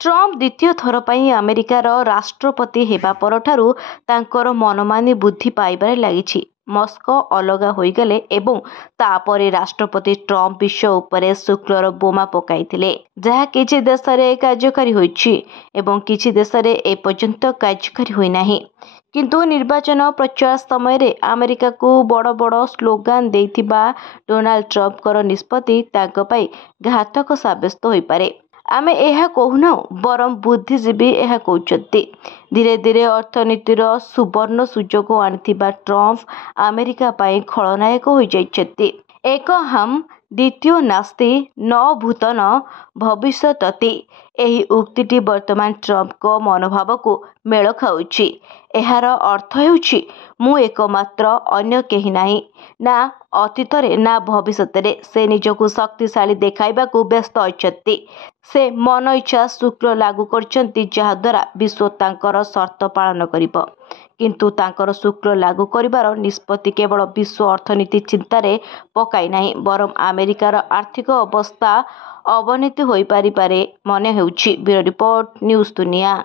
Trump द्वितीय थर पर अमेरिकार राष्ट्रपति हेबा परठारु तांकर मनमानी बुद्धि पाइबारे लागिछि। मस्को अलगा होइगले एवं तापरे राष्ट्रपति ट्रम्प विश्व उपरे शुक्लर बोमा पकाइथिले, जहा किछि देशरे कार्यकारी होइछि एवं किछि देशरे एपर्यंत कार्यकारी होई नाही। किंतु निर्वाचन प्रचार समय अमेरिका को बड़ बड़ स्लोगान देइथिबा डोनाल्ड ट्रम्पकर निष्पत्ति तांको पई घातक साब्यस्त होई पारे। आमे एहा कहूना, बरम बुद्धिजीवी एहा कहउछन्ति। धीरे धीरे अर्थनीतिर सुवर्ण सुजोग आनिथिबा ट्रम्प अमेरिका पाई खलनायक होई जाइछन्ति। एक हम द्वितीय नास्ति न भूतन भविष्यति। एही उक्तिटी वर्तमान ट्रम्प को मनोभाव को मेल खाउछि। एहार अर्थ हेउछि मु एकमात्र, अन्य केही नाही, ना अतीतरे ना भविष्यतरे। से निजकु शक्तिशाली देखाइबाकु व्यस्त अछन्ति। से मन इच्छा शुक्ल लागू करछन्ति, जहा द्वारा विश्व तांकर शर्त पालन करिब। किंतु तांकर शुक्ल लागू करिबार निष्पत्ति केवल विश्व अर्थनीति चिंतारे पकाई नाही, बरम अमेरिकार आर्थिक अवस्था अवनति होई पारिपारे मने हेउछि। ब्यूरो रिपोर्ट, न्यूज दुनिया।